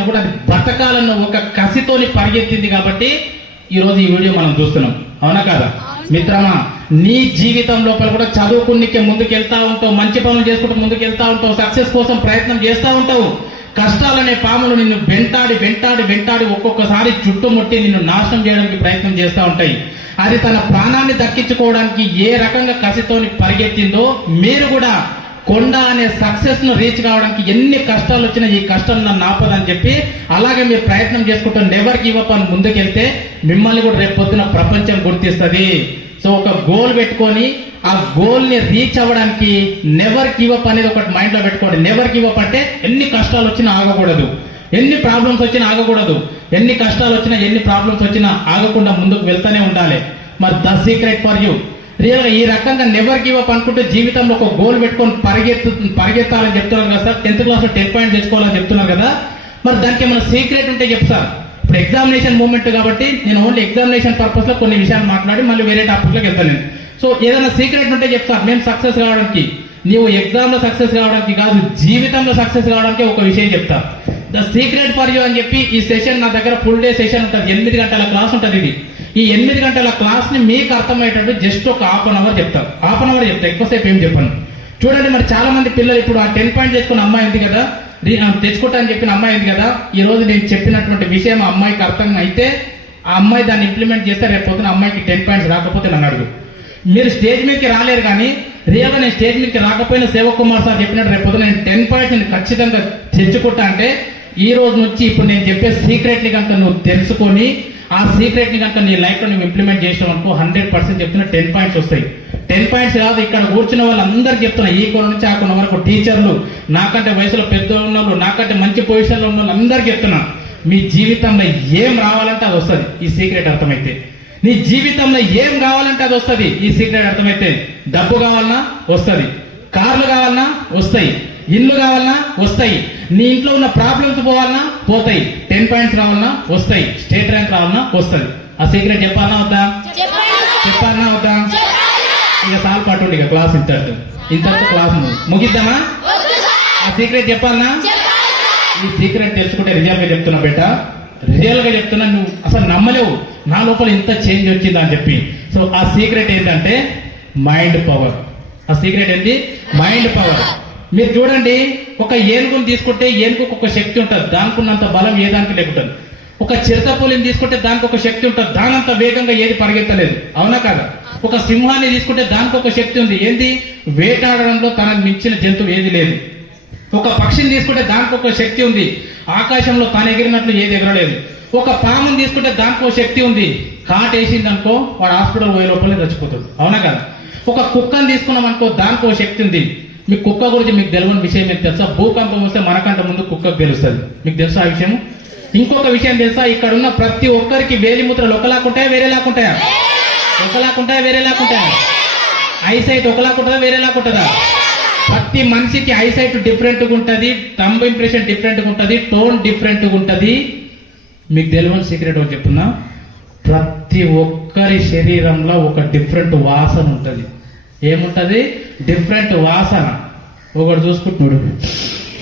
కూడా అది బతకాలన్న ఒక కసితోని పరిగెత్తింది కాబట్టి ఈ రోజు ఈ వీడియో మనం చూస్తున్నాం. అవునా కాదా? మిత్రమా నీ జీవితం లోపల కూడా చదువుకునికే ముందుకెళ్తా ఉంటావు మంచి పనులు చేసుకుంటూ ముందుకెళ్తా ఉంటావు సక్సెస్ కోసం ప్రయత్నం చేస్తా ఉంటావు. కష్టాలనే పాములు నిన్ను వెంటాడి వెంటాడి వెంటాడి ఒక్కొక్కసారి చుట్టుముట్టి నిన్ను నాశనం చేయడానికి ప్రయత్నం చేస్తూ ఉంటాయి. అది తన ప్రాణాన్ని దక్కించుకోవడానికి ఏ రకంగా కసితోని పరిగెత్తిందో మీరు కూడా కొండ అనే సక్సెస్ను రీచ్ కావడానికి ఎన్ని కష్టాలు వచ్చినా ఈ కష్టం నన్ను ఆపదని చెప్పి అలాగే మీరు ప్రయత్నం చేసుకుంటూ నెవర్ గివ్ అప్ అని ముందుకెళ్తే మిమ్మల్ని కూడా రేపు పొద్దున ప్రపంచం గుర్తిస్తుంది. సో ఒక గోల్ పెట్టుకొని ఆ గోల్ని రీచ్ అవ్వడానికి నెవర్ గివ్ అప్ అనేది ఒకటి మైండ్లో పెట్టుకోండి. నెవర్ గివ్ అప్ అంటే ఎన్ని కష్టాలు వచ్చినా ఆగకూడదు. ఎన్ని ప్రాబ్లమ్స్ వచ్చినా ఆగకూడదు. ఎన్ని కష్టాలు వచ్చినా ఎన్ని ప్రాబ్లమ్స్ వచ్చినా ఆగకుండా ముందుకు వెళ్తూనే ఉండాలి. మరి the secret for you real ఈ రకంగా నెవర్ గివ్ అప్ అనుకుంటే జీవితంలో ఒక గోల్ పెట్టుకొని పరిగెత్తు పరిగెత్తాలని చెప్తున్నారు కదా sir. Tenth class ten point తెచ్చుకోవాలని చెప్తున్నారు కదా. మరి దానికి ఏమైనా సీక్రెట్ ఉంటే చెప్తారు ఇప్పుడు ఎగ్జామినేషన్ మూమెంట్ కాబట్టి నేను ఓన్లీ ఎగ్జామినేషన్ పర్పస్లో కొన్ని విషయాలు మాట్లాడి మళ్ళీ వేరే టాపిక్లోకి వెళ్తాను నేను. సో ఏదైనా సీక్రెట్ ఉంటే చెప్తాను మేము సక్సెస్ కావడానికి నీవు ఎగ్జామ్లో సక్సెస్ కావడానికి కాదు జీవితంలో సక్సెస్ కావడానికి ఒక విషయం చెప్తా. ద సీక్రెట్ ఫర్ యూ అని చెప్పి ఈ సెషన్ నా దగ్గర ఫుల్ డే సెషన్ ఉంటుంది. ఎనిమిది గంటల క్లాస్ ఉంటుంది ఇది. ఈ ఎనిమిది గంటల క్లాస్ని మీకు అర్థమయ్యేటట్టు జస్ట్ ఒక హాఫ్ అన్ అవర్ చెప్తాను హాఫ్ అన్ అవర్ చెప్తా ఎక్కువసేపు ఏం చెప్పాను. చూడండి మరి చాలా మంది పిల్లలు ఇప్పుడు ఆ టెన్ పాయింట్ చేసుకున్న అమ్మాయి ఉంది కదా? రీ- చెప్పిన అమ్మాయి ఉంది కదా? ఈ రోజు నేను చెప్పినటువంటి విషయం ఆ అమ్మాయికి అర్థం అయితే ఆ అమ్మాయి దాన్ని ఇంప్లిమెంట్ చేస్తే రేపు పొద్దున అమ్మాయికి టెన్ పాయింట్స్ రాకపోతే నన్ను అడుగు. మీరు స్టేజ్ మీదకి రాలేరు కానీ రియల్గా నేను స్టేజ్ మీదకి రాకపోయినా శివ కుమార్ సార్ చెప్పినట్టు రేపు పొద్దున నేను టెన్ పాయింట్స్ నేను ఖచ్చితంగా తెచ్చుకుంటా అంటే ఈ రోజు నుంచి ఇప్పుడు నేను చెప్పే సీక్రెట్ని కనుక నువ్వు తెలుసుకొని ఆ సీక్రెట్ని కనుక నీ లైఫ్లో నువ్వు ఇంప్లిమెంట్ చేసావు అనుకో హండ్రెడ్ పర్సెంట్ చెప్తున్నా టెన్ పాయింట్స్ వస్తాయి. టెన్ పాయింట్స్ కాదు ఇక్కడ కూర్చున్న వాళ్ళందరూ చెప్తున్నా. ఈ కొన నుంచి ఆ కొన వరకు టీచర్లు నాకంటే వయసులో పెద్ద ఉన్న వాళ్ళు నాకంటే మంచి పొజిషన్లో ఉన్న వాళ్ళు అందరికి చెప్తున్నా. మీ జీవితంలో ఏం రావాలంటే అది వస్తుంది. ఈ సీక్రెట్ అర్థమైతే. నీ జీవితంలో ఏం కావాలంటే అది వస్తుంది. ఈ సీక్రెట్ అర్థమైతే డబ్బు కావాలన్నా వస్తుంది. కార్లు కావాలన్నా వస్తాయి. ఇల్లు కావాలన్నా వస్తాయి. నీ ఇంట్లో ఉన్న ప్రాబ్లమ్స్ పోవాలన్నా పోతాయి. టెన్ పాయింట్స్ రావాలన్నా వస్తాయి. స్టేట్ ర్యాంక్ రావాలన్నా వస్తుంది. ఆ సీక్రెట్ చెప్పాలన్నా వద్దా? చెప్పాలన్నా వద్దా? ఇక సాల్ పాటు ఇక క్లాస్ ఇంతటితో ఇంతవరకు క్లాస్ ముగిద్దామా? ఆ సీక్రెట్ చెప్పాలన్నా ఈ సీక్రెట్ తెలుసుకుంటే రియల్గా చెప్తున్నా బేట. రియల్గా చెప్తున్నా నువ్వు అసలు నమ్మలేవు. నా లోపల ఇంత చేంజ్ వచ్చిందా అని చెప్పి. సో ఆ సీక్రెట్ ఏంటంటే మైండ్ పవర్. ఆ సీక్రెట్ ఏంటి? Mind power. మీరు చూడండి ఒక ఏనుగుని తీసుకుంటే ఏనుగుకు ఒక శక్తి ఉంటుంది. దానికి ఉన్నంత బలం ఏ దానికి లేకుంటుంది. ఒక చిరతపులిని తీసుకుంటే దానికి ఒక శక్తి ఉంటుంది. దానంత వేగంగా ఏది పరిగెత్తలేదు. అవునా కాదా? ఒక సింహాన్ని తీసుకుంటే దానికి ఒక శక్తి ఉంది. ఏంది? వేటాడడంలో తనకు మించిన జంతువు ఏది లేదు. ఒక పక్షిని తీసుకుంటే దానికి ఒక శక్తి ఉంది. ఆకాశంలో తాను ఎగిరినట్లు ఏది ఎగరలేదు. ఒక పాముని తీసుకుంటే దానికి ఒక శక్తి ఉంది. కాట్ వేసింది అనుకో వాడు హాస్పిటల్ పోయే లోపలే చచ్చిపోతుంది అవునా కదా? ఒక కుక్కని తీసుకున్నాం అనుకో దానికి ఒక శక్తి ఉంది. మీ కుక్క గురించి మీకు తెలియని విషయం మీకు తెలుసా? భూకంపం వస్తే మనకంట ముందు కుక్కకు తెలుస్తుంది మీకు తెలుసా ఆ విషయం ఇంకొక విషయం తెలుసా? ఇక్కడ ఉన్న ప్రతి ఒక్కరికి వేలి ముద్రలు ఒకలాకుంటాయా వేరేలాకుంటాయా? ఒకలాకుంటాయా వేరేలాకుంటాయా? ఐసైట్ ఒకలాకుంటుందా వేరేలాకుంటుందా? ప్రతి మనిషికి ఐసైట్ డిఫరెంట్ ఉంటుంది ఉంటది తంబ్ ఇంప్రెషన్ డిఫరెంట్ ఉంటుంది టోన్ డిఫరెంట్ ఉంటుంది. మీకు తెలియని సీక్రెట్ ఒకటి చెప్తున్నా. ప్రతి ఒక్కరి శరీరంలో ఒక డిఫరెంట్ వాసన ఉంటుంది. ఏముంటది? డిఫరెంట్ వాసన. ఒకడు చూసుకుంటున్నాడు.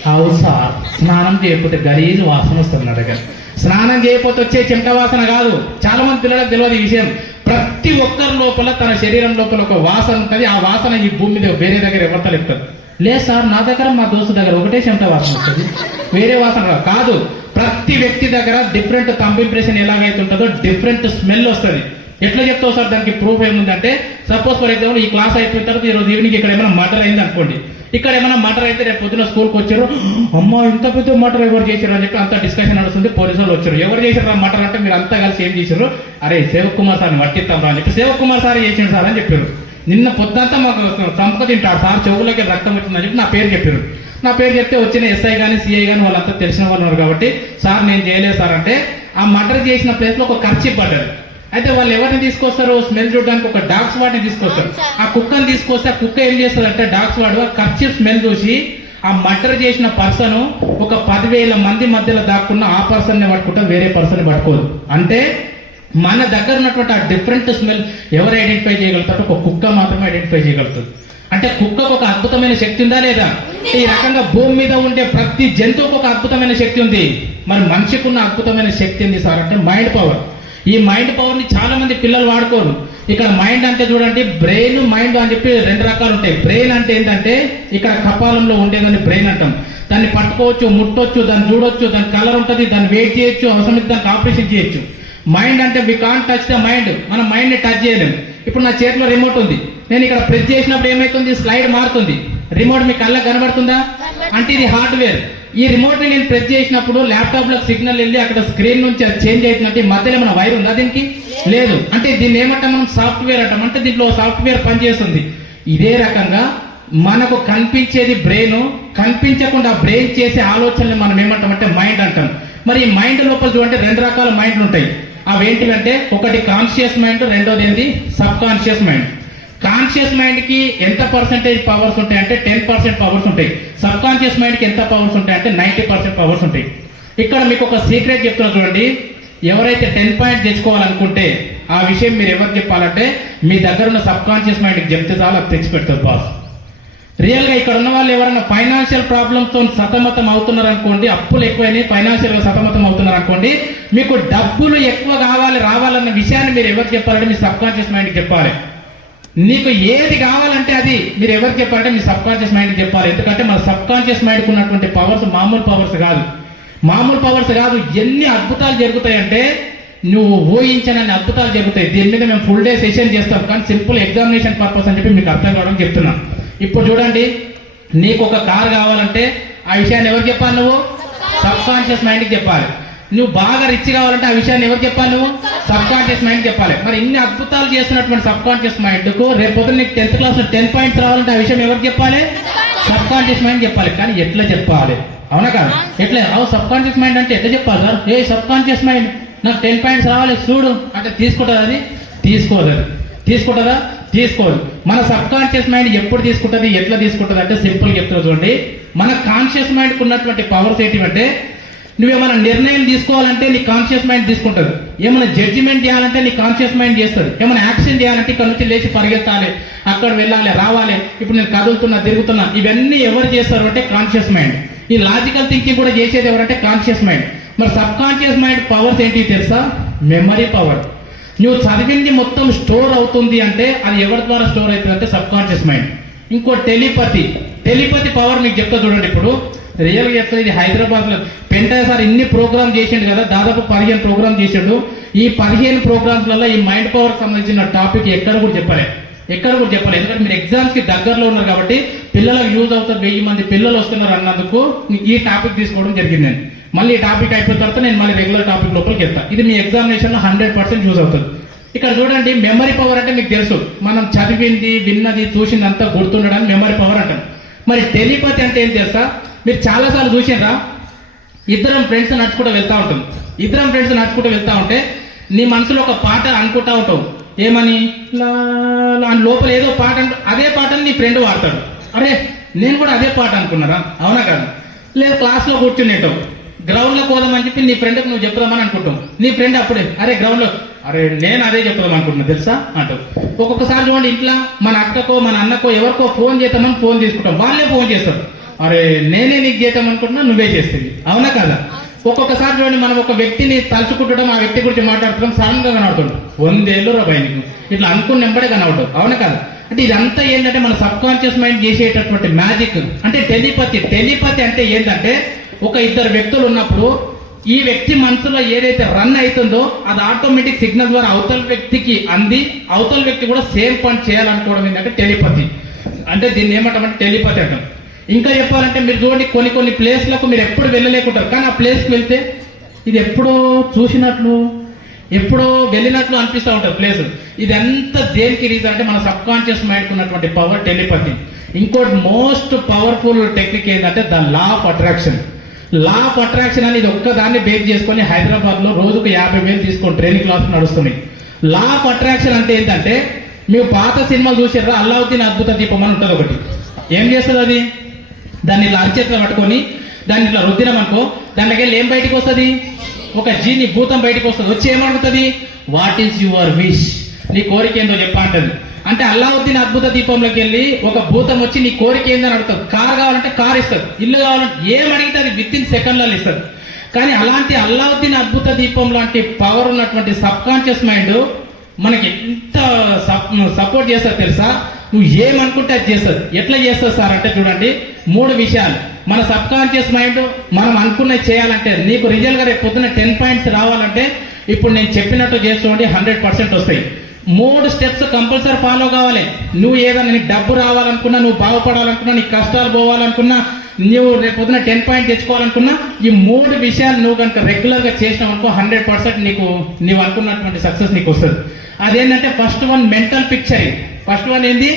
అవుసా సార్ స్నానం చేయకపోతే గలీజు వాసన వస్తుంది నా దగ్గర. స్నానం చేయకపోతే వచ్చే చెమట వాసన కాదు. చాలా మంది పిల్లలకు తెలియదు ఈ విషయం. ప్రతి ఒక్కరి లోపల తన శరీరం లోపల ఒక వాసన ఉంటుంది. ఆ వాసన ఈ భూమి మీద వేరే దగ్గర ఎవరితో లేదు లేదు సార్ నా దగ్గర మా దోస్తు దగ్గర ఒకటే చెమట వాసన వస్తుంది. వేరే వాసన కాదు. ప్రతి వ్యక్తి దగ్గర డిఫరెంట్ తంబ్ ఇంప్రెషన్ ఎలాగైతే ఉంటుందో డిఫరెంట్ స్మెల్ వస్తుంది. ఎట్లా చెప్తావు సార్? దానికి ప్రూఫ్ ఏముందంటే సపోజ్ ఫర్ ఎగ్జాంపుల్ ఈ క్లాస్ అయిపోయిన తర్వాత ఈ రోజు ఈవినింగ్ ఇక్కడ ఏమైనా మటర్ అయింది అనుకోండి. ఇక్కడ ఏమైనా మటర్ అయితే రేపు పొద్దున స్కూల్కి వచ్చారు అమ్మ ఇంత పెద్ద మటర్ ఎవరు చేశారు? అని చెప్పి అంత డిస్కషన్ నడుస్తుంది పోలీసు వాళ్ళు వచ్చారు. ఎవరు చేశారు ఆ మటర్ అంటే మీరు అంతా కలిసి ఏం చేశారు? అరే సేవక్ కుమార్ సార్ని పట్టిస్తాం రా అని చెప్పి సేవక్ కుమార్ సార్ చేసిండు సార్ అని చెప్పారు. నిన్న పొద్దంతా మాకు చంపక తింటాడు సార్ చెవులకి రక్తం వచ్చిందని చెప్పి నా పేరు చెప్పారు. నా పేరు చెప్తే వచ్చిన ఎస్ఐ కానీ సిఐ కానీ వాళ్ళంతా తెలిసిన వాళ్ళు ఉన్నారు కాబట్టి సార్ నేను చేయలేదు సార్ అంటే ఆ మర్డర్ చేసిన ప్లేస్లో ఒక ఖర్చు పడ్డారు. అయితే వాళ్ళు ఎవరిని తీసుకొస్తారు? స్మెల్ చూడడానికి ఒక డాగ్స్ వాడిని తీసుకొస్తారు. ఆ కుక్కని తీసుకొస్తే ఆ కుక్క ఏం చేస్తుంది అంటే డాగ్స్ వాడు ఆ ఖర్చు స్మెల్ చూసి ఆ మర్డర్ చేసిన పర్సన్ ఒక పదివేల మంది మధ్యలో దాక్కున్న ఆ పర్సన్ని పట్టుకుంటా వేరే పర్సన్ పట్టుకోదు. అంటే మన దగ్గర ఉన్నటువంటి ఆ డిఫరెంట్ స్మెల్ ఎవరు ఐడెంటిఫై చేయగలుగుతారో? ఒక కుక్క మాత్రమే ఐడెంటిఫై చేయగలుగుతుంది. అంటే కుక్కకు ఒక అద్భుతమైన శక్తి ఉందా లేదా? ఈ రకంగా భూమి మీద ఉండే ప్రతి జంతువుకు ఒక అద్భుతమైన శక్తి ఉంది. మరి మనిషికి ఉన్న అద్భుతమైన శక్తి ఉంది సార్? అంటే మైండ్ పవర్ ఈ మైండ్ పవర్ని చాలా మంది పిల్లలు వాడుకోరు. ఇక్కడ మైండ్ అంటే చూడండి బ్రెయిన్ మైండ్ అని చెప్పి రెండు రకాలు ఉంటాయి. బ్రెయిన్ అంటే ఏంటంటే ఇక్కడ కపాలంలో ఉండేదని బ్రెయిన్ అంటాం. దాన్ని పట్టుకోవచ్చు ముట్టొచ్చు దాన్ని చూడొచ్చు దాని కలర్ ఉంటుంది దాన్ని వెయిట్ చేయొచ్చు అవసరం దానికి ఆపరేషన్ చేయొచ్చు. మైండ్ అంటే we can touch the mind మనం మైండ్ని టచ్ చేయలేము ఇప్పుడు నా చేతిలో రిమోట్ ఉంది. నేను ఇక్కడ ప్రెస్ చేసినప్పుడు ఏమైతుంది? స్లైడ్ మారుతుంది. రిమోట్ మీ కళ్ళకి కనబడుతుందా? అంటే ఇది హార్డ్వేర్ ఈ రిమోట్ నేను ప్రెస్ చేసినప్పుడు ల్యాప్టాప్లో సిగ్నల్ వెళ్ళి అక్కడ స్క్రీన్ నుంచి అది చేంజ్ అవుతుందంటే మధ్యలో ఏమైనా వైర్ ఉందా దీనికి? లేదు. అంటే దీన్ని ఏమంటాం మనం? సాఫ్ట్వేర్ అంటాం. అంటే దీంట్లో సాఫ్ట్వేర్ పనిచేస్తుంది. ఇదే రకంగా మనకు కనిపించేది బ్రెయిన్ కనిపించకుండా బ్రెయిన్ చేసే ఆలోచనలు మనం ఏమంటాం అంటే మైండ్ అంటాం. మరి ఈ మైండ్ లోపల చూడంటే రెండు రకాల మైండ్లు ఉంటాయి. అవి ఏంటివంటే ఒకటి కాన్షియస్ మైండ్ రెండోది ఏంటి సబ్ కాన్షియస్ మైండ్ కాన్షియస్ మైండ్కి ఎంత పర్సెంటేజ్ పవర్స్ ఉంటాయి అంటే టెన్ పర్సెంట్ పవర్స్ ఉంటాయి. సబ్ కాన్షియస్ మైండ్కి ఎంత పవర్స్ ఉంటాయి అంటే నైన్టీ పర్సెంట్ పవర్స్ ఉంటాయి. ఇక్కడ మీకు ఒక సీక్రెట్ చెప్తున్నా చూడండి. ఎవరైతే టెన్ పాయింట్ తెచ్చుకోవాలనుకుంటే ఆ విషయం మీరు ఎవరు చెప్పాలంటే మీ దగ్గర ఉన్న సబ్ కాన్షియస్ మైండ్ చెప్తే చాలా తెచ్చిపెడుతుంది తెచ్చి పెడతారు బాస్ రియల్గా ఇక్కడ ఉన్న వాళ్ళు ఎవరైనా ఫైనాన్షియల్ ప్రాబ్లమ్స్తో సతమతం అవుతున్నారు అనుకోండి అప్పులు ఎక్కువైనాయి ఫైనాన్షియల్గా సతమతం అవుతున్నారు అనుకోండి మీకు డబ్బులు ఎక్కువ కావాలి రావాలన్న విషయాన్ని మీరు ఎవరు చెప్పాలంటే మీ సబ్ కాన్షియస్ మైండ్ చెప్పాలి. నీకు ఏది కావాలంటే అది మీరు ఎవరికి చెప్పాలంటే మీ సబ్ కాన్షియస్ మైండ్ చెప్పాలి. ఎందుకంటే మన సబ్ కాన్షియస్ మైండ్ ఉన్నటువంటి పవర్స్ మామూలు పవర్స్ కాదు. మామూలు పవర్స్ కాదు. ఎన్ని అద్భుతాలు జరుగుతాయంటే నువ్వు ఊహించనన్ని అద్భుతాలు జరుగుతాయి. దీని మీద మేము ఫుల్ డే సెషన్ చేస్తాం. కానీ సింపుల్ ఎగ్జామినేషన్ పర్పస్ అని చెప్పి మీకు అర్థం కావడం చెప్తున్నా. ఇప్పుడు చూడండి. నీకు ఒక కార్ కావాలంటే ఆ విషయాన్ని ఎవరు చెప్పాలి నువ్వు? సబ్ కాన్షియస్ మైండ్కి చెప్పాలి. నువ్వు బాగా రిచ్ కావాలంటే ఆ విషయాన్ని ఎవరు చెప్పాలి నువ్వు? సబ్ కాన్షియస్ మైండ్ చెప్పాలి. మరి ఇన్ని అద్భుతాలు చేస్తున్నటువంటి సబ్ కాన్షియస్ మైండ్కు రేపు నీకు టెన్త్ క్లాస్లో టెన్ పాయింట్స్ రావాలంటే ఆ విషయం ఎవరు చెప్పాలి? సబ్ కాన్షియస్ మైండ్ చెప్పాలి. కానీ ఎట్లా చెప్పాలి? అవునా కాదు? ఎట్లా? అవు సబ్ కాన్షియస్ మైండ్ అంటే ఎట్లా చెప్పాలి సార్? ఏ సబ్ కాన్షియస్ మైండ్ నాకు టెన్ పాయింట్స్ రావాలి చూడు. అంటే తీసుకుంటుంది అది? తీసుకోదు. అది తీసుకుంటుందా తీసుకోదు. మన సబ్ కాన్షియస్ మైండ్ ఎప్పుడు తీసుకుంటుంది ఎట్లా తీసుకుంటుంది అంటే సింపుల్ చెప్తున్నా చూడండి. మన కాన్షియస్ మైండ్ ఉన్నటువంటి పవర్స్ ఏంటివంటే నువ్వేమైనా నిర్ణయం తీసుకోవాలంటే నీ కాన్షియస్ మైండ్ తీసుకుంటుంది ఏమైనా జడ్జిమెంట్ చేయాలంటే నీ కాన్షియస్ మైండ్ చేస్తుంది ఏమైనా యాక్షన్ చేయాలంటే ఇక్కడ నుంచి లేచి పరిగెత్తాలి. అక్కడ వెళ్ళాలి రావాలి. ఇప్పుడు నేను కదులుతున్నా తిరుగుతున్నా ఇవన్నీ ఎవరు చేస్తారు అంటే కాన్షియస్ మైండ్ ఈ లాజికల్ థింకింగ్ కూడా చేసేది ఎవరంటే కాన్షియస్ మైండ్ మరి సబ్ కాన్షియస్ మైండ్ పవర్స్ ఏంటి తెలుసా? మెమరీ పవర్ నువ్వు చదివింది మొత్తం స్టోర్ అవుతుంది అంటే అది ఎవరి ద్వారా స్టోర్ అవుతుంది అంటే సబ్ కాన్షియస్ మైండ్ ఇంకో టెలిపతి టెలిపతి పవర్ మీకు చెప్తా చూడండి ఇప్పుడు. రియల్గా గా ఇది హైదరాబాద్లో. పెంటా సార్ ఇన్ని ప్రోగ్రామ్ చేసిండు కదా దాదాపు పదిహేను ప్రోగ్రామ్ చేసిండు. ఈ పదిహేను ప్రోగ్రామ్స్లలో ఈ మైండ్ పవర్ సంబంధించిన టాపిక్ ఎక్కడ కూడా చెప్పలే. ఎక్కడ కూడా చెప్పలేదు ఎందుకంటే మీరు ఎగ్జామ్స్కి దగ్గరలో ఉన్నారు కాబట్టి పిల్లలకు యూజ్ అవుతారు వెయ్యి మంది పిల్లలు వస్తున్నారు అన్నందుకు ఈ టాపిక్ తీసుకోవడం జరిగింది నేను. మళ్ళీ ఈ టాపిక్ అయిపోయిన తర్వాత నేను మళ్ళీ రెగ్యులర్ టాపిక్ లోపలికి వెళ్తా. ఇది మీ ఎగ్జామినేషన్లో హండ్రెడ్ పర్సెంట్ యూజ్ అవుతుంది. ఇక్కడ చూడండి మెమరీ పవర్ అంటే మీకు తెలుసు. మనం చదివింది విన్నది చూసిందంతా గుర్తుండడానికి మెమరీ పవర్ అంటాం. మరి టెలిపతి అంటే ఏం తెలుసా? మీరు చాలాసార్లు చూసిండ్రా చూసారా ఇద్దరం ఫ్రెండ్స్ నడుచుకుంటూ వెళ్తా ఉంటాం. ఇద్దరం ఫ్రెండ్స్ నడుచుకుంటూ వెళ్తా ఉంటే నీ మనసులో ఒక పాట అనుకుంటా ఉంటావు. ఏమని? అని లోపల ఏదో పాట అంటూ అదే పాటని నీ ఫ్రెండ్ వాడతాడు. అరే నేను కూడా అదే పాట అనుకున్నారా? అవునా కదా. లేదు క్లాస్లో కూర్చునేటావు గ్రౌండ్లో పోదామని చెప్పి నీ ఫ్రెండ్కి నువ్వు చెప్దామని అనుకుంటావు నీ ఫ్రెండ్ అప్పుడే అరే గ్రౌండ్లో అరే నేను అదే చెప్దాం అనుకుంటున్నా తెలుసా? అంటావు. ఒక్కొక్కసారి చూడండి ఇంట్లో మన అక్కకో మన అన్నకో ఎవరికో ఫోన్ చేద్దామని ఫోన్ తీసుకుంటాం. వాళ్ళే ఫోన్ చేస్తారు. అరే నేనే నీకు చేద్దాం అనుకుంటున్నా నువ్వే చేస్తుంది అవునా కదా? ఒక్కొక్కసారి చూడండి మనం ఒక వ్యక్తిని తలుచుకుంటడం ఆ వ్యక్తి గురించి మాట్లాడుతున్నాం సడన్గా కనబడుతుంది వందేళ్ళు రా భయ నీకు. ఇట్లా అనుకున్న వెంబడే కనబడదు అవునా కదా? అంటే ఇదంతా ఏంటంటే మన సబ్ కాన్షియస్ మైండ్ చేసేటటువంటి మ్యాజిక్. అంటే టెలిపతి టెలిపతి అంటే ఏంటంటే ఒక ఇద్దరు వ్యక్తులు ఉన్నప్పుడు ఈ వ్యక్తి మనసులో ఏదైతే రన్ అవుతుందో అది ఆటోమేటిక్ సిగ్నల్ ద్వారా అవతల వ్యక్తికి అంది అవతల వ్యక్తి కూడా సేమ్ పని చేయాలనుకోవడం ఏంటంటే టెలిపతి. అంటే దీన్ని ఏమంటామంటే టెలిపతి అంటాం. ఇంకా చెప్పాలంటే మీరు చూడండి కొన్ని కొన్ని ప్లేస్లకు మీరు ఎప్పుడు వెళ్ళలేకుంటారు. కానీ ఆ ప్లేస్కి వెళ్తే ఇది ఎప్పుడో చూసినట్లు ఎప్పుడో వెళ్ళినట్లు అనిపిస్తూ ఉంటుంది ప్లేస్. ఇది ఎంత దేనికి రీజన్ అంటే మన సబ్ కాన్షియస్ మైండ్ ఉన్నటువంటి పవర్ టెలిపతి. ఇంకోటి మోస్ట్ పవర్ఫుల్ టెక్నిక్ ఏంటంటే the law of attraction. Law of attraction అనేది ఒక్కదాన్ని బేక్ చేసుకొని హైదరాబాద్లో రోజుకు యాభై వేలు తీసుకొని ట్రైనింగ్ క్లాస్ నడుస్తున్నాయి. లా ఆఫ్ అట్రాక్షన్ అంటే ఏంటంటే మీరు పాత సినిమాలు చూసారా అల్లావుద్దీన్ అద్భుత దీపం అని ఉంటుంది ఒకటి. ఏం చేస్తుంది అది? దాన్ని ఇలా అరిచేతిలో పట్టుకొని దాన్ని ఇట్లా రుద్దినం అనుకో వెళ్ళి ఏం బయటకు వస్తుంది? ఒక జీని భూతం బయటకు వస్తుంది. వచ్చి ఏమడుగుతుంది? వాట్ ఈస్ యువర్ విష్ నీ కోరిక ఏందో చెప్పంటది అంటే అల్లావుద్దీన్ అద్భుత దీపంలోకి వెళ్ళి ఒక భూతం వచ్చి నీ కోరిక ఏందని అడుగుతుంది. కార్ కావాలంటే కార్ ఇస్తుంది. ఇల్లు కావాలంటే ఏం అడిగితే అది విత్ ఇన్ సెకండ్లలో ఇస్తుంది. కానీ అలాంటి అల్లావుద్దీన్ అద్భుత దీపం లాంటి పవర్ ఉన్నటువంటి సబ్ కాన్షియస్ మైండ్ మనకి ఎంత సపోర్ట్ చేస్తా తెలుసా? నువ్వు ఏమనుకుంటే అది చేస్తుంది ఎట్లా చేస్తుంది సార్ అంటే చూడండి మూడు విషయాలు. మన సబ్ కాన్షియస్ మైండ్ మనం అనుకున్నది చేయాలంటే నీకు రిజల్ట్గా రేపు పొద్దున్న టెన్ పాయింట్స్ రావాలంటే ఇప్పుడు నేను చెప్పినట్టు చేసుకోండి హండ్రెడ్ పర్సెంట్ వస్తాయి. మూడు స్టెప్స్ కంపల్సరీ ఫాలో కావాలి. నువ్వు ఏదైనా నీకు డబ్బు రావాలనుకున్నా నువ్వు బాగుపడాలనుకున్నా నీకు కష్టాలు పోవాలనుకున్నా నువ్వు రేపు పొద్దున టెన్ పాయింట్ తెచ్చుకోవాలనుకున్నా ఈ మూడు విషయాలు నువ్వు కనుక రెగ్యులర్గా చేసినావు అనుకో హండ్రెడ్ పర్సెంట్ నీకు నువ్వు అనుకున్నటువంటి సక్సెస్ నీకు వస్తుంది. అదేంటంటే first one mental picturing first one ఏంది?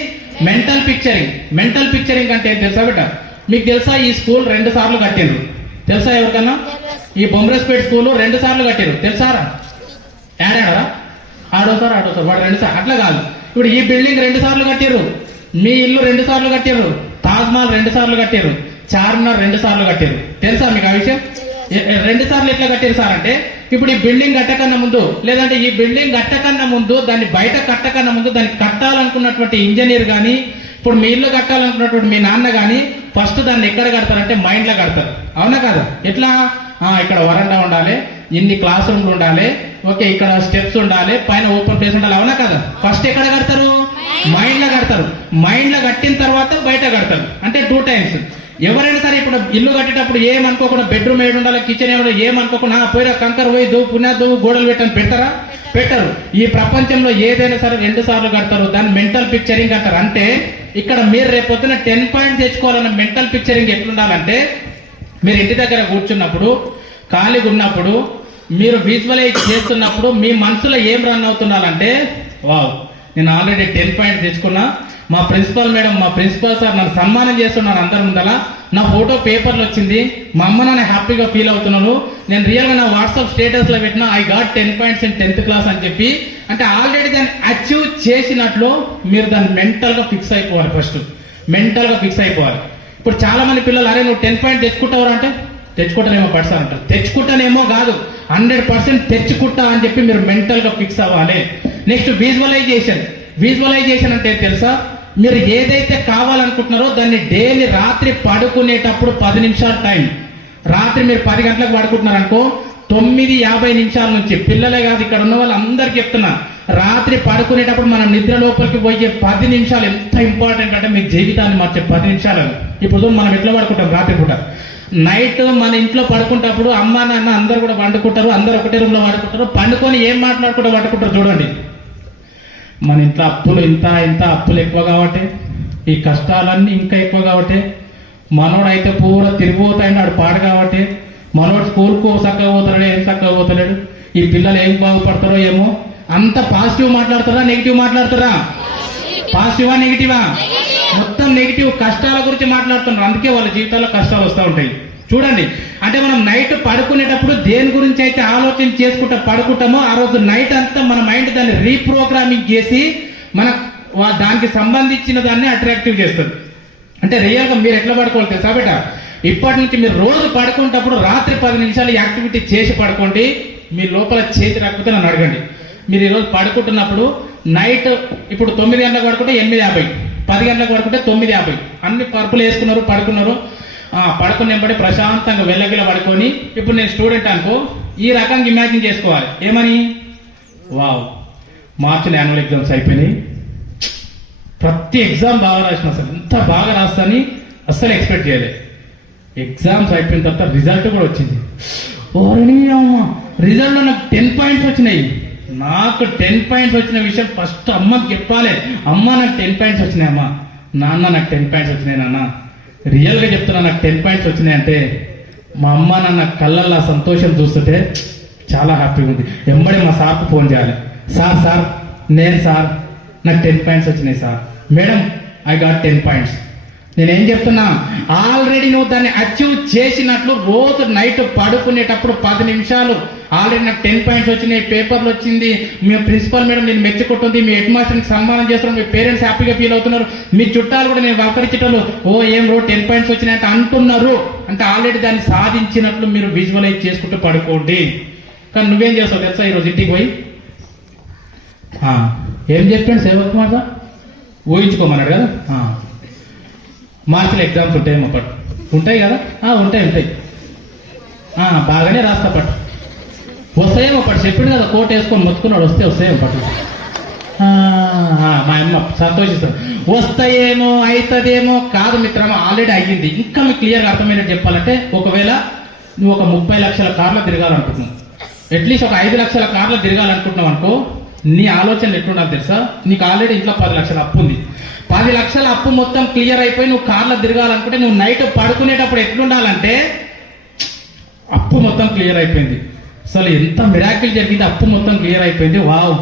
మెంటల్ పిక్చరింగ్ మెంటల్ పిక్చరింగ్ అంటే తెలుసా బిడ్డ? మీకు తెలుసా ఈ స్కూల్ రెండు సార్లు కట్టిండ్రు. తెలుసా ఎవరికన్నా? ఈ బొమ్మరస్పేట్ స్కూల్ రెండు సార్లు కట్టిండ్రు. తెలుసారా ఏడాడా ఆడోసారు ఆడోసారు. వాడు రెండు సార్లు అట్లా కాదు. ఇప్పుడు ఈ బిల్డింగ్ రెండు సార్లు కట్టిర్రు మీ ఇల్లు రెండు సార్లు కట్టిర్రు తాజ్ మహల్ రెండు సార్లు కట్టిర్రు చార్మినార్ రెండు సార్లు కట్టిర్రు తెలుసా మీకు ఆ విషయం? రెండు సార్లు ఎట్లా కట్టిరు సార్ అంటే ఇప్పుడు ఈ బిల్డింగ్ కట్టకన్నా ముందు లేదంటే ఈ బిల్డింగ్ కట్టకన్నా ముందు దాన్ని బయట కట్టకన్నా ముందు దాన్ని కట్టాలనుకున్నటువంటి ఇంజనీర్ గాని ఇప్పుడు మీ ఇల్లు కట్టాలనుకున్నటువంటి మీ నాన్న గాని ఫస్ట్ దాన్ని ఎక్కడ కడతారంటే మైండ్లో కడతారు. అవునా కదా? ఎట్లా? ఇక్కడ వరండా ఉండాలి ఇన్ని క్లాస్ రూమ్లు ఉండాలి ఓకే ఇక్కడ స్టెప్స్ ఉండాలి పైన ఓపెన్ ప్లేస్ ఉండాలి అవునా కదా? ఫస్ట్ ఎక్కడ కడతారు? మైండ్లో కడతారు. మైండ్లో కట్టిన తర్వాత బయట కడతారు. అంటే టూ టైమ్స్. ఎవరైనా సరే ఇప్పుడు ఇల్లు కట్టేటప్పుడు ఏమనుకోకుండా బెడ్రూమ్ ఏడు ఉండాలి కిచెన్ ఏడు ఏమనుకోకుండా "ఆ, పోయిరా కంకర పోయి దువ్వు పుణ్య దువ్వు గోడలు పెట్టని పెట్టరా? పెట్టరు. ఈ ప్రపంచంలో ఏదైనా సరే రెండు సార్లు కడతారు దాన్ని మెంటల్ పిక్చరింగ్ అంటారు. అంటే ఇక్కడ మీరు రేపొద్దున టెన్ పాయింట్ తెచ్చుకోవాలన్న మెంటల్ పిక్చరింగ్ ఎట్లుండాలంటే మీరు ఇంటి దగ్గర కూర్చున్నప్పుడు ఖాళీగా ఉన్నప్పుడు మీరు విజువలైజ్ చేస్తున్నప్పుడు మీ మనసులో ఏం రన్ అవుతున్నారంటే వావ్ నేను ఆల్రెడీ టెన్ పాయింట్ తెచ్చుకున్నా మా ప్రిన్సిపాల్ మేడం మా ప్రిన్సిపాల్ సార్ నన్ను సన్మానం చేస్తున్నారు అందరి ముందల. నా ఫోటో పేపర్లు వచ్చింది. మా అమ్మ నాన్న హ్యాపీగా ఫీల్ అవుతున్నాను నేను రియల్గా నా వాట్సాప్ స్టేటస్లో పెట్టిన I got ten points in tenth class అని చెప్పి. అంటే ఆల్రెడీ దాన్ని అచీవ్ చేసినట్లు మీరు దాన్ని మెంటల్గా ఫిక్స్ అయిపోవాలి ఫస్ట్. మెంటల్గా ఫిక్స్ అయిపోవాలి. ఇప్పుడు చాలా మంది పిల్లలు అరే నువ్వు టెన్ పాయింట్ తెచ్చుకుంటావు అంటే తెచ్చుకుంటానేమో పర్సన్ అంటారు. తెచ్చుకుంటానేమో కాదు హండ్రెడ్ పర్సెంట్ తెచ్చుకుంటా అని చెప్పి మీరు మెంటల్గా ఫిక్స్ అవ్వాలి. Next visualisation. విజువలైజేషన్ అంటే తెలుసా? మీరు ఏదైతే కావాలనుకుంటున్నారో దాన్ని డైలీ రాత్రి పడుకునేటప్పుడు పది నిమిషాలు టైం. రాత్రి మీరు పది గంటలకు పడుకుంటున్నారు అనుకో తొమ్మిది యాభై నిమిషాల నుంచి పిల్లలే కాదు ఇక్కడ ఉన్న వాళ్ళు అందరికి చెప్తున్నా రాత్రి పడుకునేటప్పుడు మనం నిద్ర లోపలికి పోయే పది నిమిషాలు ఎంత ఇంపార్టెంట్ అంటే మీ జీవితాన్ని మార్చే పది నిమిషాలు. ఇప్పుడు మనం ఎట్లా పడుకుంటాం రాత్రి పూట? నైట్ మన ఇంట్లో పడుకుంటప్పుడు అమ్మ నాన్న అందరు కూడా వండుకుంటారు అందరు ఒకటే రూమ్లో వండుకుంటారు. పండుకొని ఏం మాట్లాడుకుంటూ వండుకుంటారు చూడండి. మన ఇంట్లో అప్పులు ఇంత ఇంత అప్పులు ఎక్కువ కాబట్టి ఈ కష్టాలన్నీ ఇంకా ఎక్కువ కాబట్టి మనోడైతే పూర తిరిగిపోతాయండి ఆడు పాడు కాబట్టి మనోడు స్కూల్కు చక్కగా పోతాడు ఏం చక్కగా పోతలేడు ఈ పిల్లలు ఏం బాగుపడతారో ఏమో అంత పాజిటివ్ మాట్లాడతారా నెగిటివ్ మాట్లాడతారా? పాజిటివా నెగిటివా? మొత్తం నెగిటివ్ కష్టాల గురించి మాట్లాడుతున్నారు అందుకే వాళ్ళ జీవితాల్లో కష్టాలు వస్తూ ఉంటాయి. చూడండి. అంటే మనం నైట్ పడుకునేటప్పుడు దేని గురించి అయితే ఆలోచన చేసుకుంటా పడుకుంటామో ఆ రోజు నైట్ అంతా మన మైండ్ దాన్ని రీప్రోగ్రామింగ్ చేసి మన దానికి సంబంధించిన దాన్ని అట్రాక్టివ్ చేస్తుంది. అంటే రియల్గా మీరు ఎట్లా పడుకోవాలి తెలుసా బిడ్డ ఇప్పటి నుంచి మీరు రోజు పడుకునేటప్పుడు రాత్రి పది నిమిషాలు యాక్టివిటీ చేసి పడుకోండి. మీ లోపల చేతి రాకపోతే నన్ను అడగండి. మీరు ఈరోజు పడుకుంటున్నప్పుడు నైట్ ఇప్పుడు తొమ్మిది గంటలకు పడుకుంటే ఎనిమిది యాభై. పది గంటలకు పడుకుంటే తొమ్మిది యాభై. అన్ని పరుపులు వేసుకున్నారు పడుకున్నారు. ఆ, ప్రశాంతంగా వెళ్ళగిల పడుకొని ఇప్పుడు నేను స్టూడెంట్ అనుకో ఈ రకంగా ఇమాజిన్ చేసుకోవాలి. ఏమని? వావ్. మార్చిలో యాన్యువల్ ఎగ్జామ్స్ అయిపోయినాయి. ప్రతి ఎగ్జామ్ బాగా రాసిన అసలు ఎంత బాగా రాస్తాని అస్సలు ఎక్స్పెక్ట్ చేయలేదు ఎగ్జామ్స్ అయిపోయిన తర్వాత రిజల్ట్ కూడా వచ్చింది. ఓరని అమ్మ రిజల్ట్ నాకు టెన్ పాయింట్స్ వచ్చినాయి. నాకు టెన్ పాయింట్స్ వచ్చిన విషయం ఫస్ట్ అమ్మకి చెప్పాలి. అమ్మ నాకు టెన్ పాయింట్స్ వచ్చినాయి అమ్మ నాన్న నాకు టెన్ పాయింట్స్ వచ్చినాయి నాన్న. రియల్గా చెప్తున్నా నాకు టెన్ పాయింట్స్ వచ్చినాయి అంటే మా అమ్మ నాన్న కళ్ళల్లో సంతోషం చూస్తుంటే చాలా హ్యాపీగా ఉంది. ఎంబడి మా సార్కు ఫోన్ చేయాలి. సార్ సార్ నేను సార్ నాకు టెన్ పాయింట్స్ వచ్చినాయి sir. Madam I got ten points నేనేం చెప్తున్నా? ఆల్రెడీ నువ్వు దాన్ని అచీవ్ చేసినట్లు రోజు నైట్ పడుకునేటప్పుడు పది నిమిషాలు. ఆల్రెడీ నాకు టెన్ పాయింట్స్ వచ్చినాయి పేపర్లు వచ్చింది. మీ ప్రిన్సిపల్ మేడం నేను మెచ్చుకుంటుంది మీ హెడ్ మాస్టర్ని సన్మానం చేస్తున్నారు మీ పేరెంట్స్ హ్యాపీగా ఫీల్ అవుతున్నారు. మీ చుట్టాలు కూడా నేను వకరించేటోళ్ళు ఓ ఏం రో టెన్ పాయింట్స్ వచ్చినాయంటే అంటున్నారు. అంటే ఆల్రెడీ దాన్ని సాధించినట్లు మీరు విజువలైజ్ చేసుకుంటూ పడుకోండి. కానీ నువ్వేం చేస్తావు తెలుసా ఈరోజు ఇంటికి పోయి? ఏం చెప్పాడు సేవక్ కుమార్ సార్? ఊహించుకోమన్నాడు కదా? మార్కులు ఎగ్జామ్స్ ఉంటాయేమో పట్టు. ఉంటాయి కదా? ఉంటాయి ఉంటాయి. బాగానే రాస్తా పట్టు. వస్తాయేమో పట్టు. చెప్పిండు కదా కోట్ వేసుకొని మొత్తుకున్నాడు వస్తే వస్తాయేమో పట్టు. మా అమ్మ సంతోషిస్తాం వస్తాయేమో అవుతుందేమో కాదు మిత్రమా ఆల్రెడీ అయ్యింది. ఇంకా మీకు క్లియర్గా అర్థమైనట్టు చెప్పాలంటే ఒకవేళ నువ్వు ఒక ముప్పై లక్షల కార్లో తిరగాలనుకుంటున్నావు. అట్లీస్ట్ ఒక ఐదు లక్షల కార్లో తిరగాలనుకుంటున్నావు అనుకో నీ ఆలోచన ఎట్లుండాలి తెలుసా? నీకు ఆల్రెడీ ఇంట్లో పది లక్షల అప్పు ఉంది. పది లక్షల అప్పు మొత్తం క్లియర్ అయిపోయి నువ్వు కార్లో తిరగాలనుకుంటే నువ్వు నైట్ పడుకునేటప్పుడు ఎట్లుండాలంటే అప్పు మొత్తం క్లియర్ అయిపోయింది. అసలు ఎంత మిరాకిల్ జరిగింది అప్పు మొత్తం క్లియర్ అయిపోయింది. వావ్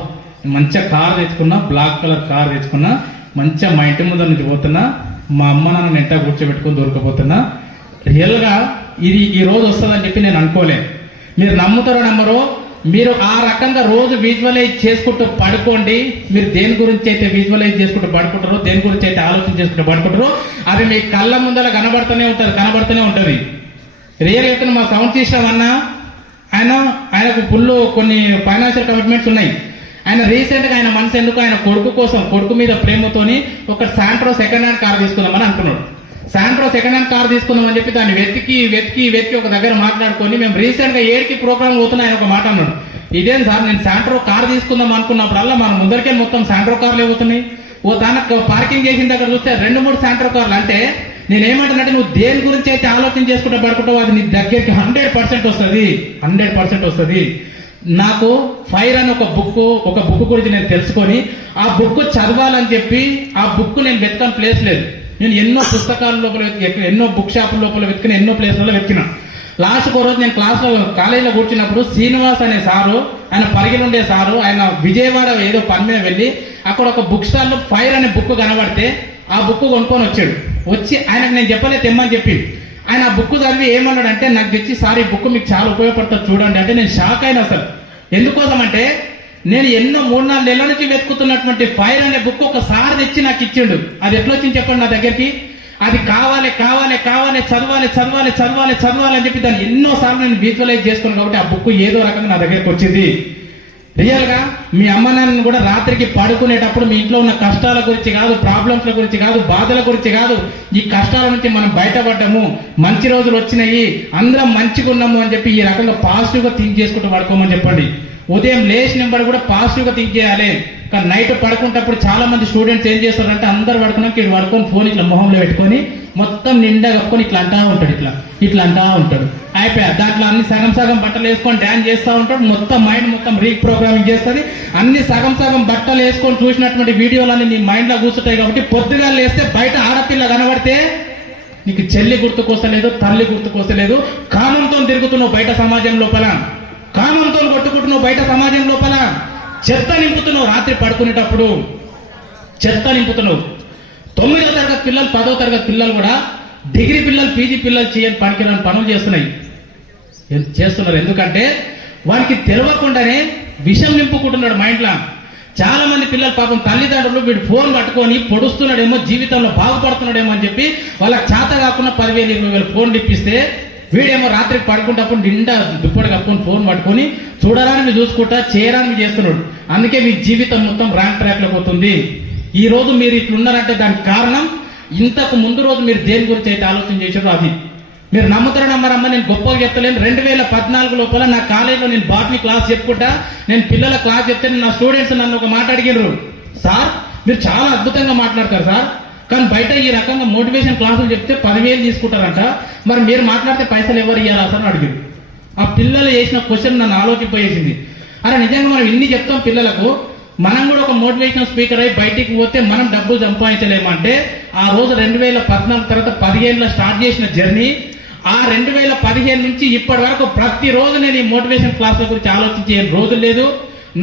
మంచిగా కార్ తెచ్చుకున్నా బ్లాక్ కలర్ కార్ తెచ్చుకున్నా మంచిగా మా ఇంటి ముందర నుంచి పోతున్నా మా అమ్మ నాన్న నెంట కూర్చోబెట్టుకుని దొరకపోతున్నా. రియల్గా ఇది ఈ రోజు వస్తుందని చెప్పి నేను అనుకోలేను మీరు నమ్ముతారో నమ్మరో మీరు ఆ రకంగా రోజు విజువలైజ్ చేసుకుంటూ పడుకోండి. మీరు దేని గురించి అయితే విజువలైజ్ చేసుకుంటూ పడుకుంటారో దేని గురించి అయితే ఆలోచన చేసుకుంటూ పడుకుంటారో అది మీ కళ్ళ ముందర కనబడుతూనే ఉంటుంది కనబడుతూనే ఉంటుంది. రియల్ అయితే మా సౌండ్ సిస్టమ్ అన్న ఆయన ఆయనకు ఫుల్ కొన్ని ఫైనాన్షియల్ కమిట్మెంట్స్ ఉన్నాయి. ఆయన రీసెంట్గా ఆయన మనసు ఎందుకు ఆయన కొడుకు కోసం కొడుకు మీద ప్రేమతోని ఒక శాంట్రో సెకండ్ హ్యాండ్ కార్ తీసుకుందామని అనుకున్నాడు. శాంట్రో సెకండ్ హ్యాండ్ కార్ తీసుకుందామని చెప్పి దాన్ని వెతికి వెతికి వెతికి ఒక దగ్గర మాట్లాడుకొని మేము రీసెంట్గా ఏడికి ప్రోగ్రామ్ పోతున్నా ఆయన ఒక మాట అన్నాడు. ఇదేం సార్ నేను శాంట్రో కార్ తీసుకుందాం అనుకున్నప్పుడల్లా మన ముందరికే మొత్తం శాంట్రో కార్లే పోతున్నాయి. ఓ తనకు పార్కింగ్ చేసిన దగ్గర చూస్తే రెండు మూడు శాంట్రో కార్లు. అంటే నేనేమంటానంటే నువ్వు దేని గురించి అయితే ఆలోచన చేసుకుంటూ పడుకుంటావు అది నీ దగ్గరికి హండ్రెడ్ పర్సెంట్ వస్తుంది. హండ్రెడ్ పర్సెంట్ వస్తుంది. నాకు ఫైర్ అని ఒక బుక్ ఒక బుక్ గురించి నేను తెలుసుకొని ఆ బుక్ చదవాలని చెప్పి ఆ బుక్ నేను వెతకని ప్లేస్ లేదు. నేను ఎన్నో పుస్తకాల లోపల వెతికి ఎన్నో బుక్ షాపుల లోపల వెతికిన ఎన్నో ప్లేస్లలో వెతికిన. లాస్ట్ ఒక రోజు నేను క్లాస్లో కాలేజీలో కూర్చున్నప్పుడు శ్రీనివాస్ అనే సారు ఆయన పరిగిలుండే సారు ఆయన విజయవాడ ఏదో పని మీద వెళ్ళి అక్కడ ఒక బుక్ స్టాల్లో ఫైర్ అనే బుక్ కనబడితే ఆ బుక్ కొనుక్కొని వచ్చాడు. వచ్చి ఆయనకు నేను చెప్పలే తెమ్మని చెప్పి. ఆయన ఆ బుక్ చదివి ఏమన్నాడంటే నాకు తెచ్చి సార్ ఈ బుక్ మీకు చాలా ఉపయోగపడుతుంది చూడండి. అంటే నేను షాక్ అయినా అసలు. ఎందుకోసం అంటే నేను ఎన్నో మూడు నాలుగు నెలల నుంచి వెతుకుతున్నటువంటి ఫైర్ అనే బుక్ ఒకసారి తెచ్చి నాకు ఇచ్చిండు. అది ఎట్లా వచ్చింది చెప్పండి నా దగ్గరికి? అది కావాలి కావాలి కావాలి చదవాలి చదవాలి చదవాలి చదవాలి అని చెప్పి దాన్ని ఎన్నో సార్లు నేను విజువలైజ్ చేసుకున్నాను కాబట్టి ఆ బుక్ ఏదో రకంగా నా దగ్గరికి వచ్చింది. రియల్గా మీ అమ్మ నాన్నని కూడా రాత్రికి పడుకునేటప్పుడు మీ ఇంట్లో ఉన్న కష్టాల గురించి కాదు ప్రాబ్లమ్స్ల గురించి కాదు బాధల గురించి కాదు ఈ కష్టాల నుంచి మనం బయటపడ్డాము మంచి రోజులు వచ్చినాయి అందరం మంచిగా ఉన్నాము అని చెప్పి ఈ రకంగా పాజిటివ్గా థింక్ చేసుకుంటూ పడుకోమని చెప్పండి. ఉదయం లేచి నెంబర్ కూడా పాజిటివ్గా థింక్ చేయాలి. కానీ నైట్ పడుకుంటప్పుడు చాలా మంది స్టూడెంట్స్ ఏం చేస్తారంటే అందరు పడుకున్నాక ఇటు పడుకొని ఫోన్ ఇట్లా మొహంలో పెట్టుకొని మొత్తం నిండా కప్పుకొని ఇట్లా అంటా ఉంటాడు ఇట్లా ఇట్లా అంటా ఉంటాడు. అయిపోయారు. దాంట్లో అన్ని సగం సగం బట్టలు వేసుకొని డ్యాన్స్ చేస్తూ ఉంటాడు. మొత్తం మైండ్ మొత్తం రీప్రోగ్రామింగ్ చేస్తుంది. అన్ని సగం సగం బట్టలు వేసుకొని చూసినటువంటి వీడియోలన్నీ నీ మైండ్లో కూర్చుంటాయి కాబట్టి పొద్దుగా లేస్తే బయట ఆడపిల్ల కనబడితే నీకు చెల్లి గుర్తుకొస్తలేదు తల్లి గుర్తుకొస్తలేదు. కామంతో తిరుగుతున్నావు బయట సమాజం లోపల. కామంతో నింపుతున్నావు బయట సమాజం లోపల? చెత్త నింపుతున్నావు రాత్రి పడుకునేటప్పుడు. చెత్త నింపుతున్నావు. తొమ్మిదో తరగతి పిల్లలు పదో తరగతి పిల్లలు కూడా డిగ్రీ పిల్లలు పీజీ పిల్లలు చేయని పనికిరాని పనులు చేస్తున్నాయి. చేస్తున్నారు? ఎందుకంటే వారికి తెలియకుండానే విషం నింపుకుంటున్నాడు మైండ్లో చాలా మంది పిల్లలు పాపం తల్లిదండ్రులు వీడు ఫోన్ పట్టుకొని పొడుస్తున్నాడేమో జీవితంలో బాగుపడుతున్నాడేమో అని చెప్పి వాళ్ళకి చేత కాకుండా పదివేలు ఇరవై వేలు ఫోన్ ఇప్పిస్తే వీడేమో రాత్రికి పడుకుంటప్పుడు నిండా దుప్పటి కప్పుకొని ఫోన్ పట్టుకొని చూడరాని చూసుకుంటా చేయరాని చేస్తున్నాడు. అందుకే మీ జీవితం మొత్తం ర్యాంక్ ట్రాక్లో పోతుంది. ఈ రోజు మీరు ఇట్లున్నారంటే దానికి కారణం ఇంతకు ముందు రోజు మీరు దేని గురించి అయితే ఆలోచన చేశారో అది. మీరు నమ్ముతారు నమ్మరమ్మ నేను గొప్పగా చెప్తలేను. రెండు వేల పద్నాలుగు లోపల నా కాలేజీలో నేను బాటనీ క్లాస్ చెప్పుకుంటా నేను పిల్లల క్లాస్ చెప్తే నా స్టూడెంట్స్ నన్ను ఒక మాట సార్ మీరు చాలా అద్భుతంగా మాట్లాడతారు సార్. కానీ బయట ఈ రకంగా మోటివేషన్ క్లాసులు చెప్తే పదివేలు తీసుకుంటారంట. మరి మీరు మాట్లాడితే పైసలు ఎవరు ఇవ్వాలి అసలు అడిగింది ఆ పిల్లలు చేసిన క్వశ్చన్ నన్ను ఆలోచింపజేసింది. అరే నిజంగా మనం ఇన్ని చెప్తాం పిల్లలకు మనం కూడా ఒక మోటివేషనల్ స్పీకర్ అయి బయటికి పోతే మనం డబ్బులు సంపాదించలేమంటే ఆ రోజు రెండు వేల పద్నాలుగు తర్వాత పదిహేనులో స్టార్ట్ చేసిన జర్నీ ఆ రెండు వేల పదిహేను నుంచి ఇప్పటి వరకు ప్రతిరోజు నేను ఈ మోటివేషన్ క్లాసుల గురించి ఆలోచించే రోజు లేదు.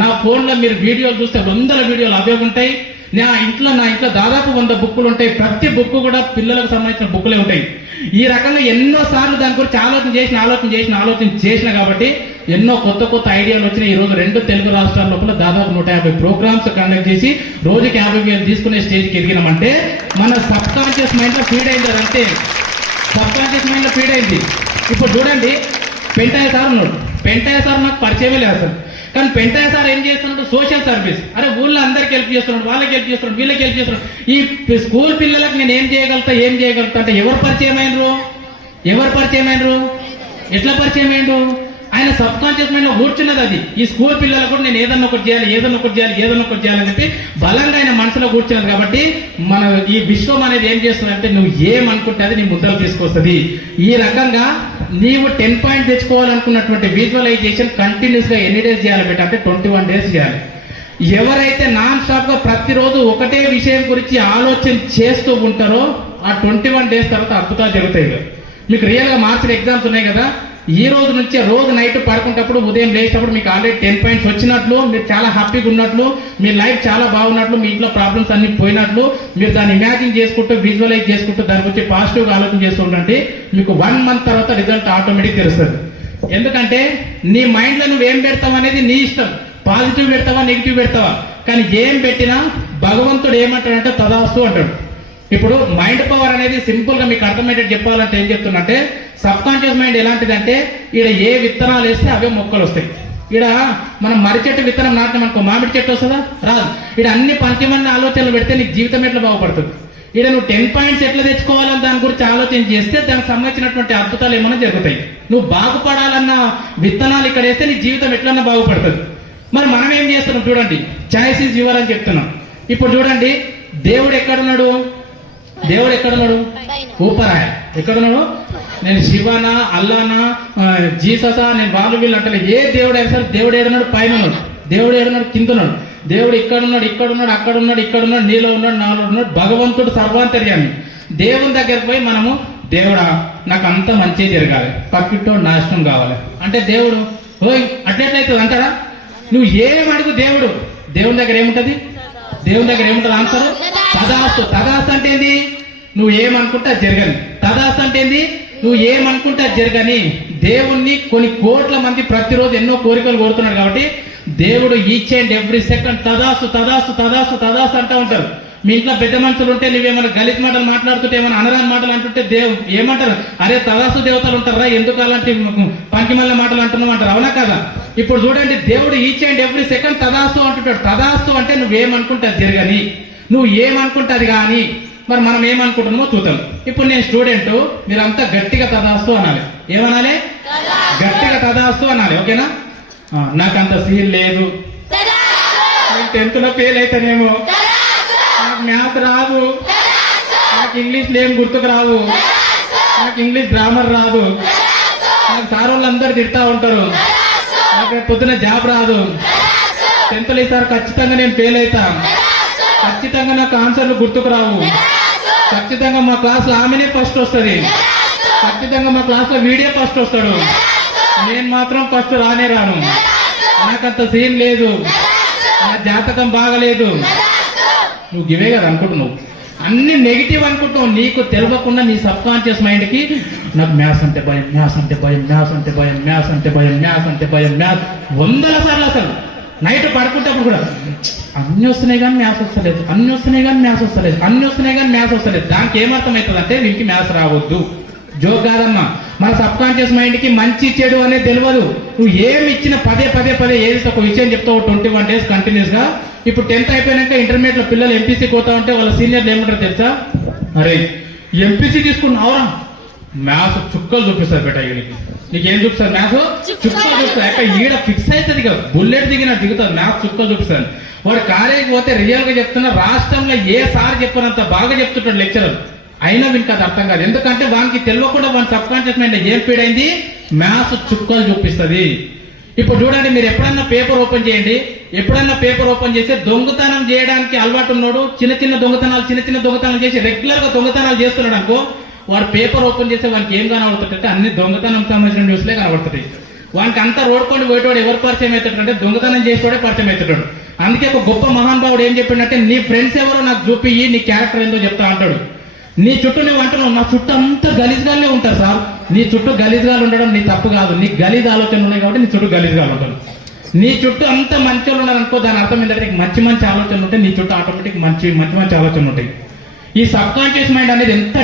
నా ఫోన్లో మీరు వీడియోలు చూస్తే వందల వీడియోలు అవే ఉంటాయి. నా ఇంట్లో నా ఇంట్లో దాదాపు వంద బుక్కులు ఉంటాయి. ప్రతి బుక్ కూడా పిల్లలకు సంబంధించిన బుక్కులే ఉంటాయి. ఈ రకంగా ఎన్నో సార్లు దాని గురించి ఆలోచన చేసిన ఆలోచన చేసిన ఆలోచన చేసిన కాబట్టి ఎన్నో కొత్త కొత్త ఐడియాలు వచ్చినాయి. ఈ రోజు రెండు తెలుగు రాష్ట్రాల లోపల దాదాపు నూట యాభై ప్రోగ్రామ్స్ కండక్ట్ చేసి రోజుకి యాభై వేలు తీసుకునే స్టేజ్కి ఎదిగినామంటే మన సబ్ కాన్షియస్ మైండ్లో ఫీడ్ అయింది అంటే సబ్ కాన్షియస్ మైండ్లో ఫీడ్ అయింది. ఇప్పుడు చూడండి పెంటాయ సార్ ఉన్నాడు. పెంటాయ సార్ నాకు పరిచయమే లేదు అసలు. కానీ పెంటయ్య సార్ ఏం చేస్తున్నాడు? సోషల్ సర్వీస్ అరే ఊళ్ళో అందరికి హెల్ప్ చేస్తున్నాడు వాళ్ళకి హెల్ప్ చేస్తున్నాడు వీళ్ళకి హెల్ప్ చేస్తున్నాడు. ఈ స్కూల్ పిల్లలకు నేను ఏం చేయగలుగుతా ఏం చేయగలుగుతా? అంటే ఎవరు పరిచయం అయినరు? ఎవరు పరిచయం అయినరు? ఎట్లా పరిచయం అయినరు? ఆయన సబ్ కాన్షియస్ మైండ్లో కూర్చున్నది అది. ఈ స్కూల్ పిల్లలకు కూడా నేను ఏదన్నా ఒకటి చేయాలి ఏదన్నా ఒకటి చేయాలి ఏదన్నా ఒకటి చేయాలని చెప్పి బలంగా ఆయన మనసులో కూర్చున్నది కాబట్టి మన ఈ విశ్వం అనేది ఏం చేస్తుందంటే నువ్వు ఏమనుకుంటే అది నీ ముద్దలు తీసుకొస్తుంది. ఈ రకంగా నీవు టెన్ పాయింట్ తెచ్చుకోవాలనుకున్నటువంటి విజువలైజేషన్ కంటిన్యూస్గా ఎన్ని డేస్ చేయాలి బెట అంటే ట్వంటీ వన్ డేస్ చేయాలి. ఎవరైతే నాన్ స్టాప్గా ప్రతిరోజు ఒకటే విషయం గురించి ఆలోచన చేస్తూ ఉంటారో ఆ ట్వంటీ వన్ డేస్ తర్వాత అద్భుతాలు జరుగుతాయి. మీకు రియల్గా మార్చిన ఎగ్జామ్స్ ఉన్నాయి కదా? ఈ రోజు నుంచే రోజు నైట్ పడుకున్నప్పుడు ఉదయం లేచినప్పుడు మీకు ఆల్రెడీ టెన్ పాయింట్స్ వచ్చినట్లు మీరు చాలా హ్యాపీగా ఉన్నట్లు మీ లైఫ్ చాలా బాగున్నట్లు మీ ఇంట్లో ప్రాబ్లమ్స్ అన్ని పోయినట్లు మీరు దాన్ని ఇమాజిన్ చేసుకుంటూ విజువలైజ్ చేసుకుంటూ దాని గురించి పాజిటివ్గా ఆలోచన చేస్తూ ఉండండి. మీకు వన్ మంత్ తర్వాత రిజల్ట్ ఆటోమేటిక్ తెలుస్తుంది. ఎందుకంటే నీ మైండ్లో నువ్వు ఏం పెడతావు అనేది నీ ఇష్టం. పాజిటివ్ పెడతావా నెగిటివ్ పెడతావా? కానీ ఏం పెట్టినా భగవంతుడు ఏమంటాడంటే తదాస్తు అంటాడు. ఇప్పుడు మైండ్ పవర్ అనేది సింపుల్గా మీకు అర్థమయ్యేటట్టు చెప్పాలంటే ఏం చెప్తున్నట్టే సబ్ కాన్షియస్ మైండ్ ఎలాంటిదంటే ఈడ ఏ విత్తనాలు వేస్తే అవే మొక్కలు వస్తాయి. ఈడ మనం మర్రి చెట్టు విత్తనం నాటిన మనకు మామిడి చెట్టు వస్తుందా? రాదు. ఈడ అన్ని పంచమైన ఆలోచనలు పెడితే నీకు జీవితం ఎట్లా బాగుపడుతుంది? ఈడ నువ్వు టెన్ పాయింట్స్ ఎట్లా తెచ్చుకోవాలని దాని గురించి ఆలోచన చేస్తే దానికి సంబంధించినటువంటి అద్భుతాలు ఏమైనా జరుగుతాయి. నువ్వు బాగుపడాలన్న విత్తనాలు ఇక్కడ వేస్తే నీ జీవితం ఎట్లన్నా బాగుపడుతుంది. మరి మనం ఏం చేస్తున్నాం చూడండి. చాయిస్ ఇస్ యువర్ అని చెప్తున్నాం. ఇప్పుడు చూడండి దేవుడు ఎక్కడున్నాడు? దేవుడు ఎక్కడున్నాడు? ఊపరాయ. ఎక్కడున్నాడు? నేను శివనా అల్లానా జీససా నేను వాళ్ళు వీళ్ళు అంటే ఏ దేవుడు అయినా సరే దేవుడు ఏడున్నాడు? పైన ఉన్నాడు. దేవుడు ఏడున్నాడు? కింద ఉన్నాడు. దేవుడు ఇక్కడ ఉన్నాడు ఇక్కడ ఉన్నాడు అక్కడ ఉన్నాడు ఇక్కడ ఉన్నాడు నీలో ఉన్నాడు నాలో ఉన్నాడు. భగవంతుడు సర్వాంతర్యామి. దేవుని దగ్గరికి పోయి మనము దేవుడా నాకు అంత మంచి జరగాలి. పక్కింటో నాశనం కావాలి. అంటే దేవుడు ఓయ్ అట్లెట్లయితుంది అంటాడా? నువ్వు ఏం అడుగు దేవుడు? దేవుని దగ్గర ఏముంటది? దేవుని దగ్గర ఏముంటది? ఆన్సర్? తదాస్తు తదాస్తు అంటే ఏంది? నువ్వు ఏమనుకుంటా జరగని. తదాస్తు అంటే ఏంది? నువ్వు ఏమనుకుంటా అది జరగని. దేవుణ్ణి కొన్ని కోట్ల మంది ప్రతిరోజు ఎన్నో కోరికలు కోరుతున్నాడు కాబట్టి దేవుడు ఈచ్ అండ్ ఎవ్రీ సెకండ్ తదాస్తు తదాస్తు తదాస్తు తదాస్తు అంటా ఉంటారు. మీ ఇంట్లో పెద్ద మనుషులు ఉంటే నువ్వేమైనా గలిత మాటలు మాట్లాడుతుంటే ఏమైనా అనరాని మాటలు అంటుంటే దేవు ఏమంటారు? అరే తదాసు దేవతలు ఉంటారా? ఎందుకు అలాంటి పంకిమల్ల మాటలు అంటున్నావు అంటారు? అవునా కదా? ఇప్పుడు చూడండి దేవుడు ఈచ్ అండ్ ఎవ్రీ సెకండ్ తదాస్తు అంటుంటాడు. తదాస్తు అంటే నువ్వేమనుకుంటా జరగని. నువ్వు ఏమనుకుంటుంది కానీ మరి మనం ఏమనుకుంటున్నామో చూద్దాం. ఇప్పుడు నేను స్టూడెంట్ మీరంతా గట్టిగా తదాస్తు అనాలి. ఏమనాలి? గట్టిగా తదాస్తు అనాలి ఓకేనా? నాకు అంత సీన్ లేదు. టెన్త్లో ఫెయిల్ అయితేనేమో. నాకు మ్యాథ్ రాదు. నాకు ఇంగ్లీష్ ఏం గుర్తుకు రావు. నాకు ఇంగ్లీష్ గ్రామర్ రాదు. నాకు సార్ వాళ్ళందరూ తిడతా ఉంటారు. నాకు పొద్దున జాబ్ రాదు. టెన్త్లో ఈసారి ఖచ్చితంగా నేను ఫెయిల్ అవుతాను ఖచ్చితంగా నాకు ఆన్సర్లు గుర్తుకు రావు. ఖచ్చితంగా మా క్లాస్లో ఆమెనే ఫస్ట్ వస్తుంది. ఖచ్చితంగా మా క్లాస్లో వీడియో ఫస్ట్ వస్తాడు. నేను మాత్రం ఫస్ట్ రానే రాను. నాకంత సీన్ లేదు. నా జాతకం బాగలేదు. నువ్వు గివే కదా అనుకుంటున్నావు. అన్ని నెగిటివ్ అనుకుంటున్నావు. నీకు తెలియకుండా నీ సబ్ కాన్షియస్ మైండ్కి నాకు మ్యాథ్స్ అంటే భయం మ్యాథ్స్ అంటే భయం మ్యాథ్స్ అంటే భయం మ్యాథ్స్ అంటే భయం మ్యాథ్స్ అంటే భయం మ్యాథ్స్ వందల సార్లు అసలు. నైట్ పడుకుంటప్పుడు కూడా అన్ని వస్తున్నాయి కానీ మ్యాథ్స్ వస్తలేదు అన్ని వస్తున్నాయి కానీ మ్యాథ్స్ వస్తలేదు అన్ని వస్తున్నాయి కానీ మ్యాథ్స్ వస్తలేదు. దానికి ఏమర్థమవుతుంది అంటే వీనికి మ్యాథ్స్ రావద్దు. జోక్ కాదమ్మా. మన సబ్ కాన్షియస్ మైండ్కి మంచి చెడు అనేది తెలియదు నువ్వు ఏమి ఇచ్చిన పదే పదే పదే ఏది ఒక విషయం చెప్తావు ట్వంటీ వన్ డేస్ కంటిన్యూస్గా. ఇప్పుడు టెన్త్ అయిపోయినాక ఇంటర్మీడియట్లో పిల్లలు ఎంపీసీ పోతా ఉంటే వాళ్ళ సీనియర్లు ఏమంటారు తెలుసా? అరే ఎంపీసీ తీసుకున్నావురా. మ్యాథ్స్ చుక్కలు చూపిస్తారు బేట వీడికి నీకేం చూపిస్తారు మ్యాథ్స్ చుక్కలు చూపిస్తారు ఎక్కడ ఈడ ఫిక్స్ అవుతుంది ఇక. బుల్లెట్ దిగిన దిగుతుంది మ్యాథ్స్ చుక్కలు చూపిస్తారు వాడు కాలేజీకి పోతే రియల్గా చెప్తున్నా రాష్ట్రంలో ఏ సార్ చెప్పినంత బాగా చెప్తుంటాడు లెక్చరర్. అయినా వీనికి అది అర్థం కాదు. ఎందుకంటే వానికి తెలియకుండా వాని సబ్ కాన్షియస్ మైండ్ ఏం ఫీడ్ అయింది? మ్యాథ్స్ చుక్కలు చూపిస్తుంది. ఇప్పుడు చూడండి మీరు ఎప్పుడన్నా పేపర్ ఓపెన్ చేయండి. ఎప్పుడన్నా పేపర్ ఓపెన్ చేస్తే దొంగతనం చేయడానికి అలవాటు ఉన్నాడు చిన్న చిన్న దొంగతనాలు చిన్న చిన్న దొంగతనాలు చేసి రెగ్యులర్గా దొంగతనాలు చేస్తున్నాడు అనుకో వాడు పేపర్ ఓపెన్ చేస్తే వానికి ఏం కనబడుతుంటే అన్ని దొంగతనం సంబంధించిన న్యూస్లే కనబడుతుంది. వానికి అంతా రోడ్కొని పోయేటోడు ఎవరు పరిచయం అవుతాడంటే దొంగతనం చేసేవాడే పరిచయం అవుతాడు. అందుకే ఒక గొప్ప మహానుభావుడు ఏం చెప్పిండంటే నీ ఫ్రెండ్స్ ఎవరో నాకు చూపి నీ క్యారెక్టర్ ఏందో చెప్తా అంటాడు. నీ చుట్టూ నువ్వు అంటున్నావు నా చుట్టూ అంతా గలీజ్గానే ఉంటారు సార్. నీ చుట్టూ గలీజ్గాలు ఉండడం నీ తప్పు కాదు. నీ గలీజ్ ఆలోచనలు ఉన్నాయి కాబట్టి నీ చుట్టూ గలీజ్గాలు ఉంటాను నీ చుట్టూ అంత మంచి వాళ్ళు దాని అర్థం ఏంటంటే నీకు మంచి మంచి ఆలోచనలు ఉంటాయి. నీ చుట్టూ ఆటోమేటిక్ మంచి మంచి మంచి ఆలోచనలు ఉంటాయి. ఈ సబ్ కాన్షియస్ మైండ్ అనేది ఎంత